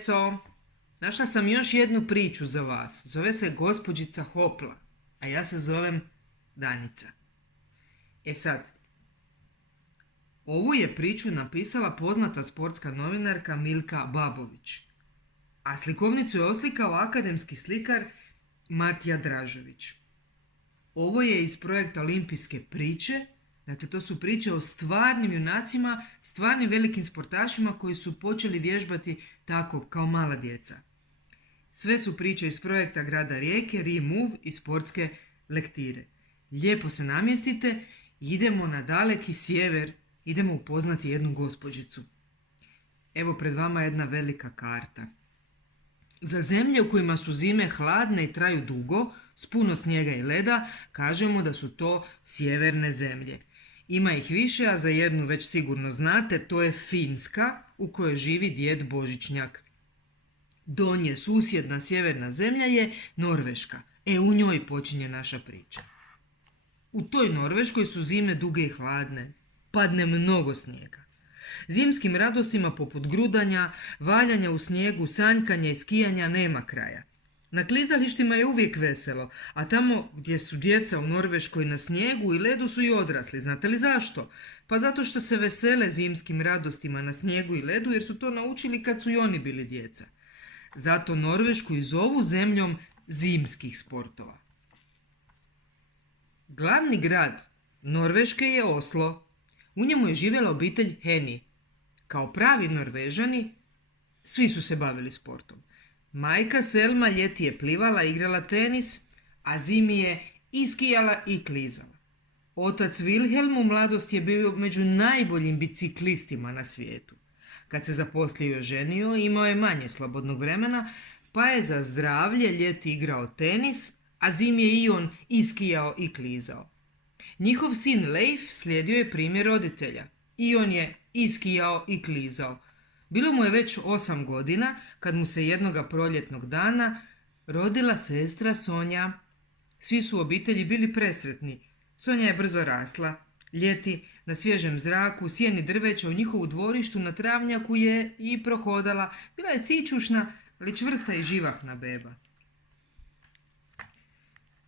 djeco! Našla sam još jednu priču za vas. Zove se Gospođica Hopla, a ja se zovem Danica. E sad, ovu je priču napisala poznata sportska novinarka Milka Babović, a slikovnicu je oslikao akademski slikar Matija Dražović. Ovo je iz projekta Olimpijske priče. Dakle, to su priče o stvarnim junacima, stvarnim velikim sportašima koji su počeli vježbati tako kao mala djeca. Sve su priče iz projekta grada Rijeke, Remove i sportske lektire. Lijepo se namjestite, idemo na daleki sjever, idemo upoznati jednu gospođicu. Evo pred vama jedna velika karta. Za zemlje u kojima su zime hladne i traju dugo, s puno snijega i leda, kažemo da su to sjeverne zemlje. Ima ih više, a za jednu već sigurno znate, to je Finska, u kojoj živi djed Božićnjak. Donje susjedna sjeverna zemlja je Norveška. U njoj počinje naša priča. U toj Norveškoj su zime duge i hladne. Padne mnogo snijega. Zimskim radostima poput grudanja, valjanja u snijegu, sanjkanja i skijanja nema kraja. Na klizalištima je uvijek veselo, a tamo gdje su djeca u Norveškoj na snijegu i ledu su i odrasli. Znate li zašto? Pa zato što se vesele zimskim radostima na snijegu i ledu jer su to naučili kad su i oni bili djeca. Zato Norvešku i zovu zemljom zimskih sportova. Glavni grad Norveške je Oslo. U njemu je živjela obitelj Heni. Kao pravi Norvežani, svi su se bavili sportom. Majka Selma ljeti je plivala, igrala tenis, a zimi je i skijala i klizala. Otac Wilhelm u mladosti je bio među najboljim biciklistima na svijetu. Kad se zaposlio i oženio, imao je manje slobodnog vremena, pa je za zdravlje ljeti igrao tenis, a zimi je i on iskijao i klizao. Njihov sin Leif slijedio je primjer roditelja. I on je iskijao i klizao. Bilo mu je već 8 godina kad mu se jednoga proljetnog dana rodila sestra Sonja. Svi su u obitelji bili presretni. Sonja je brzo rasla. Ljeti na svježem zraku, sjeni drveća u njihovu dvorištu na travnjaku je i prohodala. Bila je sićušna, ali čvrsta i živahna beba.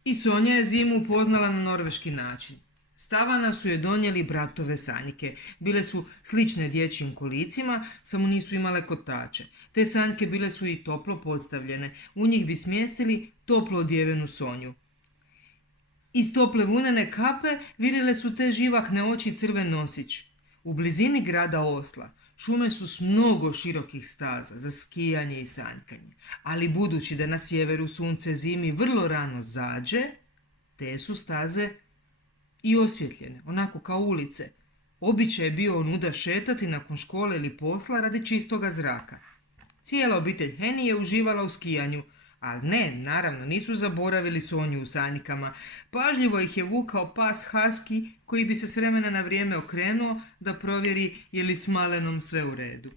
I Sonja je zimu upoznala na norveški način. Stavana su je donijeli bratove sanjke. Bile su slične dječjim kolicima, samo nisu imale kotače. Te sanjke bile su i toplo podstavljene. U njih bi smjestili toplo odjevenu Sonju. Iz tople vunene kape virile su te živahne oči i crven nosić. U blizini grada Osla šume su s mnogo širokih staza za skijanje i sanjkanje. Ali budući da na sjeveru sunce zimi vrlo rano zađe, te su staze i osvjetljene, onako kao ulice. Običaj je bio onuda šetati nakon škole ili posla radi čistoga zraka. Cijela obitelj Heni je uživala u skijanju, ali ne, naravno, nisu zaboravili Sonju u sanjkama. Pažljivo ih je vukao pas Husky koji bi se s vremena na vrijeme okrenuo da provjeri je li s malenom sve u redu.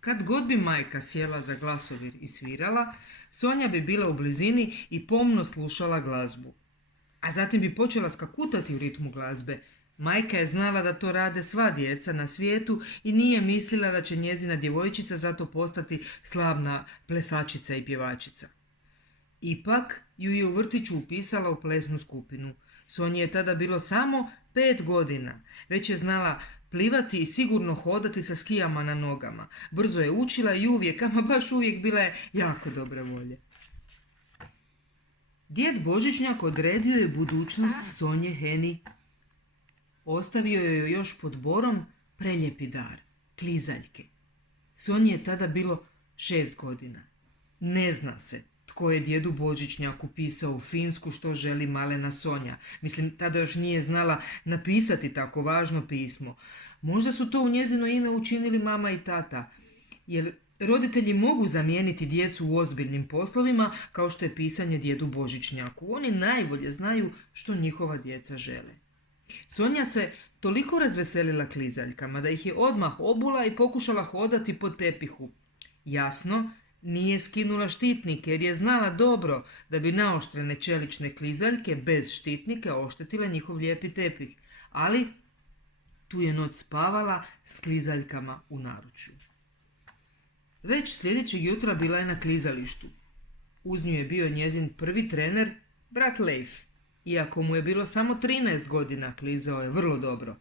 Kad god bi majka sjela za glasovir i svirala, Sonja bi bila u blizini i pomno slušala glazbu. A zatim bi počela skakutati u ritmu glazbe. Majka je znala da to rade sva djeca na svijetu i nije mislila da će njezina djevojčica zato postati slavna plesačica i pjevačica. Ipak ju je u vrtiću upisala u plesnu skupinu. Sonji je tada bilo samo 5 godina. Već je znala plivati i sigurno hodati sa skijama na nogama. Brzo je učila i uvijek, ama baš uvijek bila je jako dobre volje. Djed Božićnjak odredio je budućnost Sonje Heni. Ostavio joj još pod borom preljepi dar, klizaljke. Sonji je tada bilo 6 godina. Ne zna se tko je djedu Božićnjaku pisao u Finsku što želi malena Sonja. Mislim, tada još nije znala napisati tako važno pismo. Možda su to u njezino ime učinili mama i tata, jer roditelji mogu zamijeniti djecu u ozbiljnim poslovima kao što je pisanje djedu Božićnjaku. Oni najbolje znaju što njihova djeca žele. Sonja se toliko razveselila klizaljkama da ih je odmah obula i pokušala hodati po tepihu. Jasno, nije skinula štitnike jer je znala dobro da bi naoštrene čelične klizaljke bez štitnika oštetile njihov lijepi tepih, ali tu je noć spavala s klizaljkama u naručju. Već sljedećeg jutra bila je na klizalištu. Uz nju je bio njezin prvi trener, brat Leif. Iako mu je bilo samo 13 godina, klizao je vrlo dobro.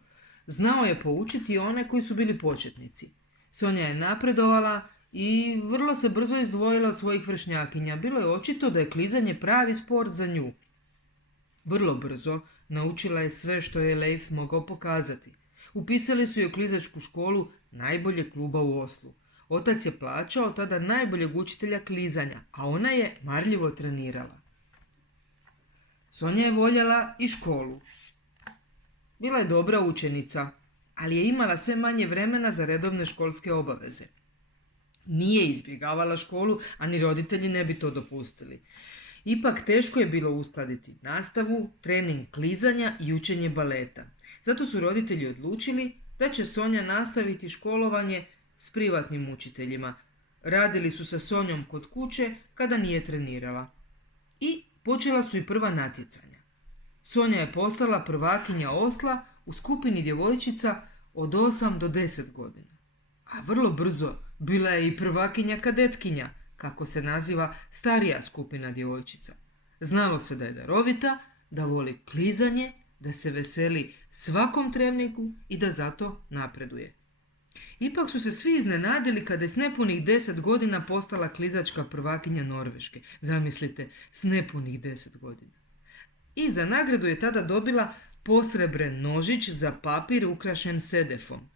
Znao je poučiti one koji su bili početnici. Sonja je napredovala i vrlo se brzo izdvojila od svojih vršnjakinja. Bilo je očito da je klizanje pravi sport za nju. Vrlo brzo naučila je sve što je Leif mogao pokazati. Upisali su je u klizačku školu najboljeg kluba u Oslu. Otac je plaćao tada najboljeg učitelja klizanja, a ona je marljivo trenirala. Sonja je voljela i školu. Bila je dobra učenica, ali je imala sve manje vremena za redovne školske obaveze. Nije izbjegavala školu, a ni roditelji ne bi to dopustili. Ipak teško je bilo uskladiti nastavu, trening klizanja i učenje baleta. Zato su roditelji odlučili da će Sonja nastaviti školovanje s privatnim učiteljima. Radili su sa Sonjom kod kuće kada nije trenirala. I počela su i prva natjecanja. Sonja je postala prvakinja Osla u skupini djevojčica od 8 do 10 godina. A vrlo brzo bila je i prvakinja kadetkinja, kako se naziva starija skupina djevojčica. Znalo se da je darovita, da voli klizanje, da se veseli svakom treningu i da zato napreduje. Ipak su se svi iznenadili kada je s nepunih 10 godina postala klizačka prvakinja Norveške. Zamislite, s nepunih 10 godina. I za nagradu je tada dobila posrebren nožić za papir ukrašen sedefom.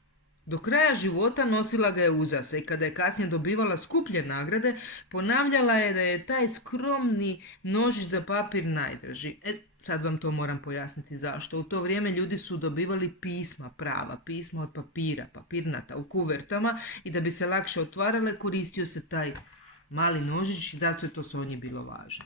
Do kraja života nosila ga je uzase i kada je kasnije dobivala skuplje nagrade, ponavljala je da je taj skromni nožić za papir najdraži. Sad vam to moram pojasniti zašto. U to vrijeme ljudi su dobivali pisma, prava pisma od papira, papirnata u kuvertama i da bi se lakše otvarale koristio se taj mali nožić i zato je to Sonji bilo važno.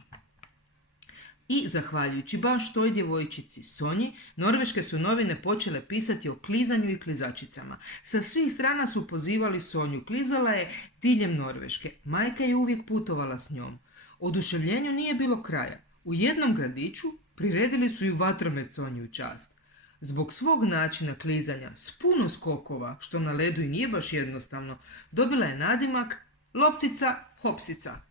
I zahvaljujući baš toj djevojčici Sonji, norveške su novine počele pisati o klizanju i klizačicama. Sa svih strana su pozivali Sonju. Klizala je diljem Norveške. Majka je uvijek putovala s njom. Oduševljenju nije bilo kraja. U jednom gradiću priredili su i vatromet Sonji u čast. Zbog svog načina klizanja s puno skokova, što na ledu i nije baš jednostavno, dobila je nadimak loptica hopsica.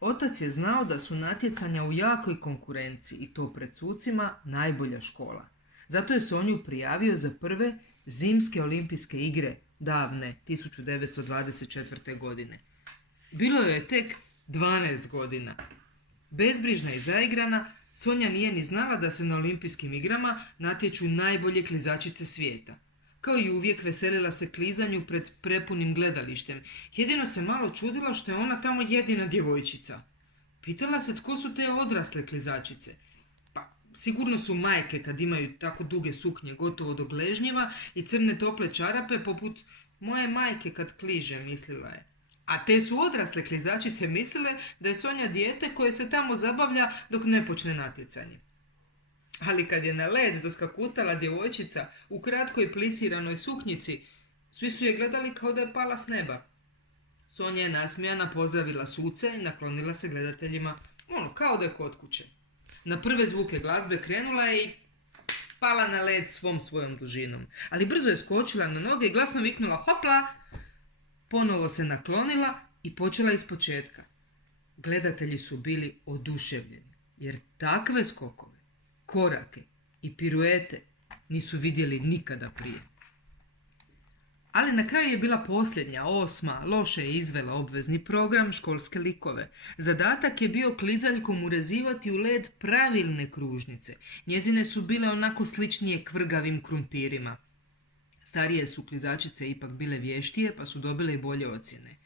Otac je znao da su natjecanja u jakoj konkurenciji i to pred sucima najbolja škola. Zato je Sonju prijavio za prve zimske olimpijske igre davne 1924. godine. Bilo joj je tek 12 godina. Bezbrižna i zaigrana, Sonja nije ni znala da se na olimpijskim igrama natječu najbolje klizačice svijeta. Kao i uvijek veselila se klizanju pred prepunim gledalištem. Jedino se malo čudila što je ona tamo jedina djevojčica. Pitala se tko su te odrasle klizačice. Pa sigurno su majke kad imaju tako duge suknje gotovo do gležnjeva i crne tople čarape poput moje majke kad kliže, mislila je. A te su odrasle klizačice mislile da je Sonja dijete koje se tamo zabavlja dok ne počne natjecanje. Ali kad je na led doskakutala djevojčica u kratkoj plisiranoj suknjici, svi su je gledali kao da je pala s neba. Sonja je nasmijana pozdravila suce i naklonila se gledateljima, kao da je kod kuće. Na prve zvuke glazbe krenula je i pala na led svom svojom dužinom. Ali brzo je skočila na noge i glasno viknula hopla. Ponovo se naklonila i počela ispočetka. Gledatelji su bili oduševljeni, jer takve skokove, korake i piruete nisu vidjeli nikada prije. Ali na kraju je bila posljednja, 8. Loše je izvela obvezni program školske likove. Zadatak je bio klizaljkom urezivati u led pravilne kružnice. Njezine su bile onako sličnije kvrgavim krumpirima. Starije su klizačice ipak bile vještije pa su dobile i bolje ocjene.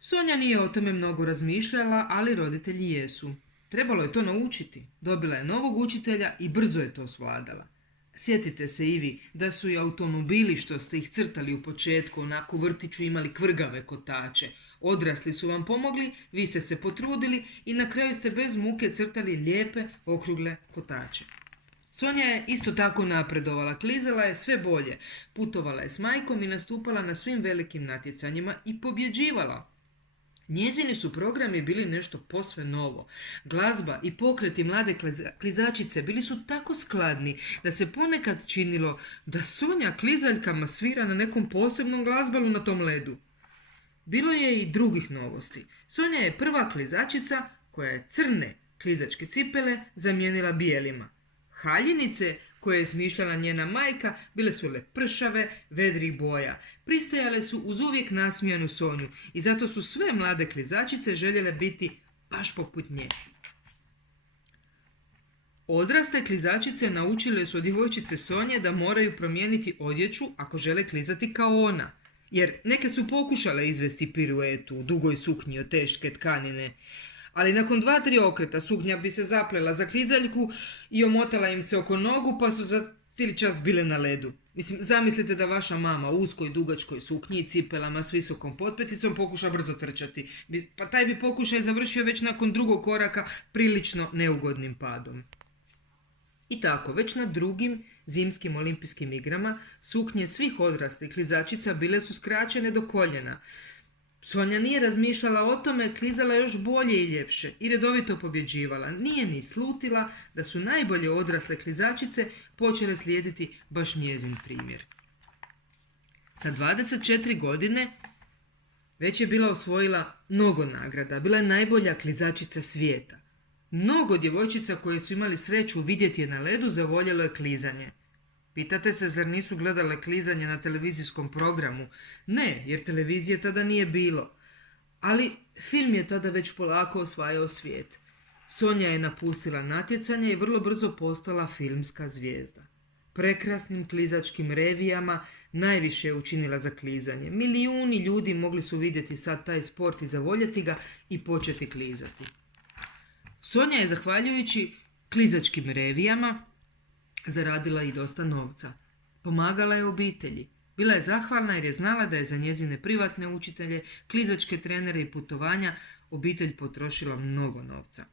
Sonja nije o tome mnogo razmišljala, ali roditelji jesu. Trebalo je to naučiti. Dobila je novog učitelja i brzo je to svladala. Sjetite se i vi da su i automobili što ste ih crtali u početku onako u vrtiću imali kvrgave kotače. Odrasli su vam pomogli, vi ste se potrudili i na kraju ste bez muke crtali lijepe okrugle kotače. Sonja je isto tako napredovala, klizala je sve bolje, putovala je s majkom i nastupala na svim velikim natjecanjima i pobjeđivala. Njezini su programi bili nešto posve novo. Glazba i pokreti mlade klizačice bili su tako skladni da se ponekad činilo da Sonja klizaljkama svira na nekom posebnom glazbalu na tom ledu. Bilo je i drugih novosti. Sonja je prva klizačica koja je crne klizačke cipele zamijenila bijelima. Haljinice koje je smišljala njena majka bile su lepršave, vedrih boja. Pristajale su uz uvijek nasmijanu Sonju i zato su sve mlade klizačice željele biti baš poput nje. Odrasle klizačice naučile su od djevojčice Sonje da moraju promijeniti odjeću ako žele klizati kao ona. Jer neke su pokušale izvesti piruetu u dugoj suknji od teške tkanine, ali nakon 2-3 okreta suknja bi se zaplela za klizaljku i omotala im se oko nogu pa su za cijeli čas bile na ledu. Mislim, zamislite da vaša mama u uskoj dugačkoj suknji i cipelama s visokom potpeticom pokuša brzo trčati. Pa taj bi pokušaj završio već nakon drugog koraka prilično neugodnim padom. I tako, već na drugim zimskim olimpijskim igrama suknje svih odraslih klizačica bile su skraćene do koljena. Sonja nije razmišljala o tome, klizala još bolje i ljepše i redovito pobjeđivala. Nije ni slutila da su najbolje odrasle klizačice počele slijediti baš njezin primjer. Sa 24 godine već je bila osvojila mnogo nagrada, bila je najbolja klizačica svijeta. Mnogo djevojčica koje su imali sreću vidjeti je na ledu zavoljelo je klizanje. Pitate se, zar nisu gledale klizanje na televizijskom programu? Ne, jer televizije tada nije bilo. Ali film je tada već polako osvajao svijet. Sonja je napustila natjecanje i vrlo brzo postala filmska zvijezda. Prekrasnim klizačkim revijama najviše je učinila za klizanje. Milijuni ljudi mogli su vidjeti sad taj sport i zavoljeti ga i početi klizati. Sonja je, zahvaljujući klizačkim revijama, zaradila i dosta novca. Pomagala je obitelji. Bila je zahvalna jer je znala da je za njezine privatne učitelje, klizačke trenere i putovanja obitelj potrošila mnogo novca.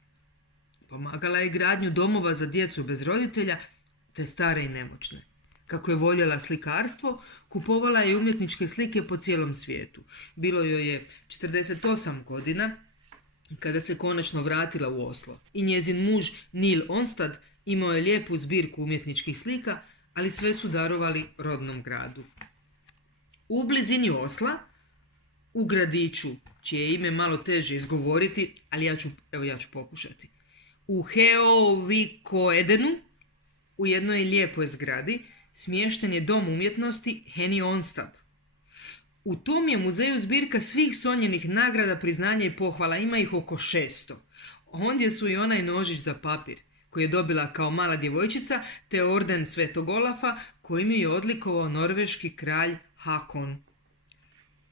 Pomagala je gradnju domova za djecu bez roditelja te stare i nemoćne. Kako je voljela slikarstvo, kupovala je umjetničke slike po cijelom svijetu. Bilo joj je 48 godina kada se konačno vratila u Oslo. I njezin muž Neil Onstad imao je lijepu zbirku umjetničkih slika, ali sve su darovali rodnom gradu. U blizini Osla, u gradiću, čije je ime malo teže izgovoriti, ali ja ću pokušati. U Heovikoedenu, u jednoj lijepoj zgradi, smješten je dom umjetnosti Henny Onstad. U tom je muzeju zbirka svih Sonjinih nagrada, priznanja i pohvala, ima ih oko 600. Ondje su i onaj nožić za papir, koji je dobila kao mala djevojčica, te orden Svetog Olafa, kojim je odlikovao norveški kralj Hakon.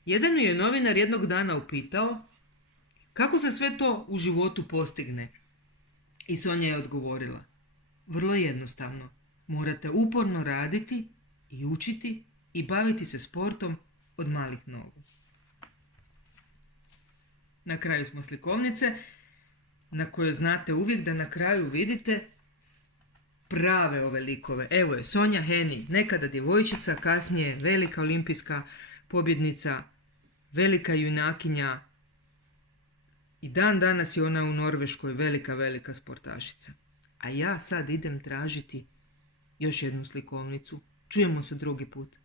Jedan je novinar jednog dana upitao kako se sve to u životu postigne. I Sonja je odgovorila: vrlo jednostavno, morate uporno raditi i učiti i baviti se sportom od malih nogu. Na kraju smo slikovnice na kojoj znate uvijek da na kraju vidite prave ove likove. Evo je Sonja Henny, nekada djevojčica, kasnije velika olimpijska pobjednica, velika junakinja i dan danas je ona u Norveškoj velika sportašica. A ja sad idem tražiti još jednu slikovnicu. Čujemo se drugi put.